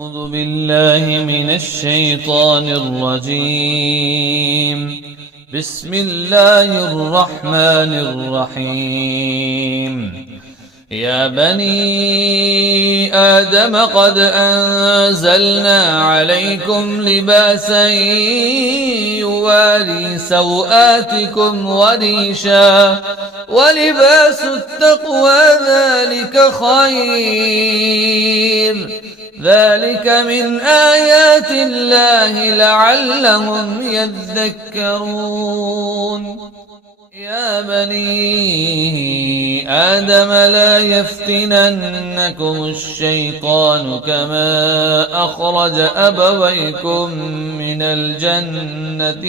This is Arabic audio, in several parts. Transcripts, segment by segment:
أعوذ بالله من الشيطان الرجيم. بسم الله الرحمن الرحيم. يا بني آدم قد أنزلنا عليكم لباسا يواري سوآتكم وريشا ولباس التقوى ذلك خير ذلك من آيات الله لعلهم يذكرون. يا بني آدم لا يفتننكم الشيطان كما أخرج أبويكم من الجنة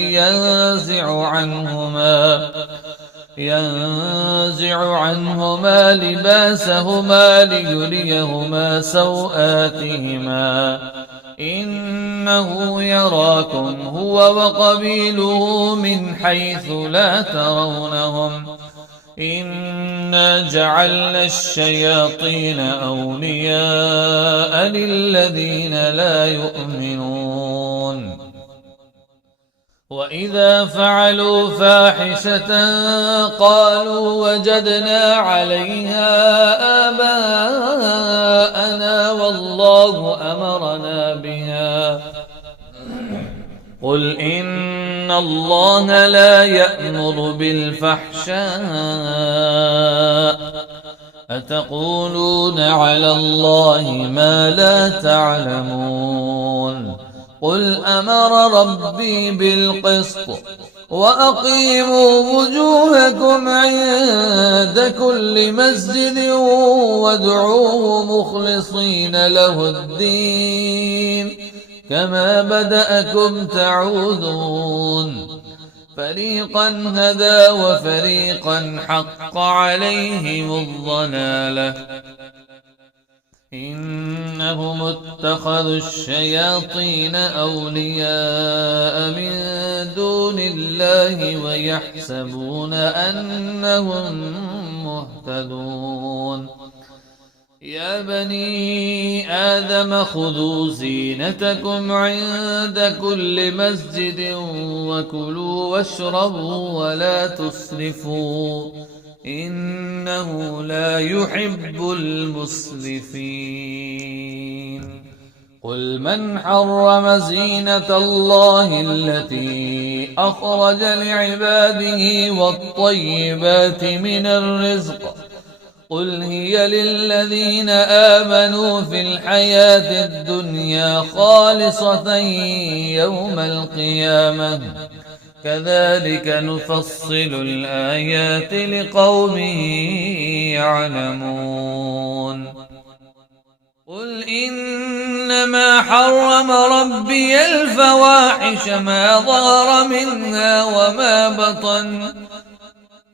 ينزع عنهما لباسهما ليريهما سوآتهما إنه يراكم هو وقبيله من حيث لا ترونهم إنا جعلنا الشياطين أولياء للذين لا يؤمنون وإذا فعلوا فاحشة قالوا وجدنا عليها آباءنا والله أمرنا بها قل إن الله لا يأمر بالفحشاء أتقولون على الله ما لا تعلمون قل أمر ربي بالقسط وأقيموا وجوهكم عند كل مسجد وادعوه مخلصين له الدين كما بدأكم تعودون فريقا هدى وفريقا حق عليهم الضلالة إنهم اتخذوا الشياطين أولياء من دون الله ويحسبون أنهم مهتدون يا بني آدم خذوا زينتكم عند كل مسجد وكلوا واشربوا ولا تسرفوا إنه لا يحب المسرفين قل من حرم زينة الله التي أخرج لعباده والطيبات من الرزق قل هي للذين آمنوا في الحياة الدنيا خالصة يوم القيامة كذلك نفصل الآيات لقوم يعلمون قل إنما حرم ربي الفواحش ما ظهر منها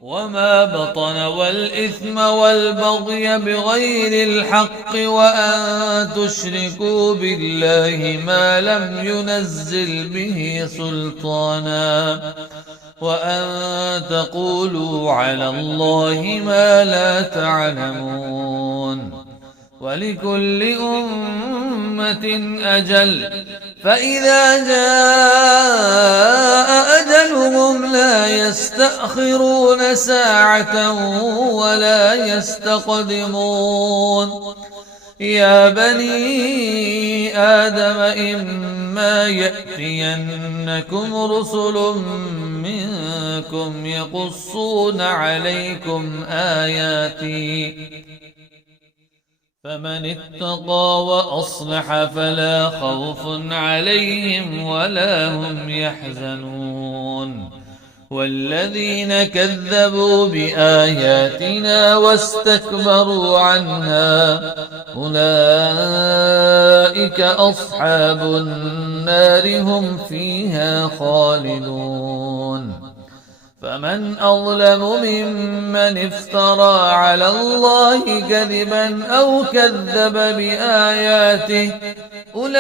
وما بطن والإثم والبغي بغير الحق وأن تشركوا بالله ما لم ينزل به سلطانا وأن تقولوا على الله ما لا تعلمون ولكل أمة أجل فإذا جاء أجلهم لا يستأخرون ساعة ولا يستقدمون يا بني آدم إما يأتينكم رسل منكم يقصون عليكم آياتي فمن اتقى وأصلح فلا خوف عليهم ولا هم يحزنون والذين كذبوا بآياتنا واستكبروا عنها أولئك أصحاب النار هم فيها خالدون فمن أظلم ممن افترى على الله كذبا أو كذب بآياته أولئك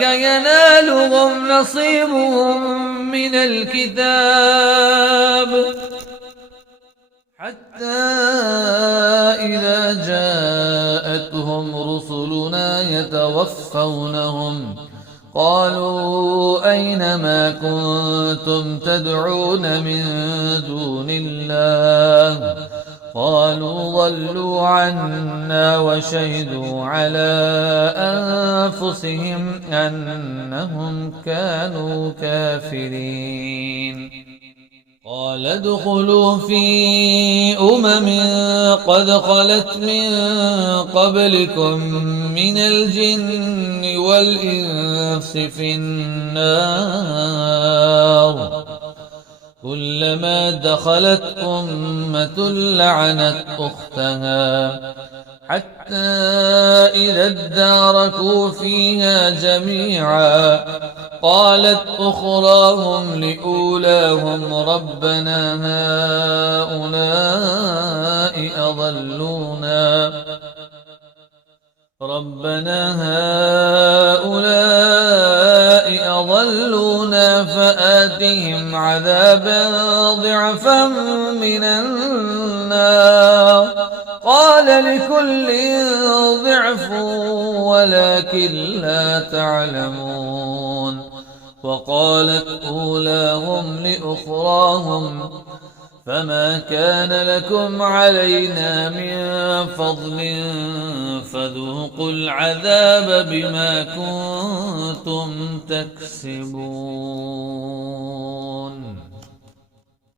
ينالهم نصيبهم من الكتاب حتى إذا جاءتهم جاءتهم رسلنا يتوفونهم قالوا أين ما كنتم تدعون من دون الله قالوا ضلوا عنا وشهدوا على أنفسهم أنهم كانوا كافرين قال ادخلوا في قد خلت من قبلكم من الجن والإنس في النار كلما دخلت أمة لعنت أختها حتى إذا اداركوا فيها جميعا قالت أخراهم لأولاهم ربنا هؤلاء أضلونا فآتهم عذابا ضعفا من النار قال لكل ضعف ولكن لا تعلمون وقالت أولاهم لأخراهم فما كان لكم علينا من فضل فذوقوا العذاب بما كنتم تكسبون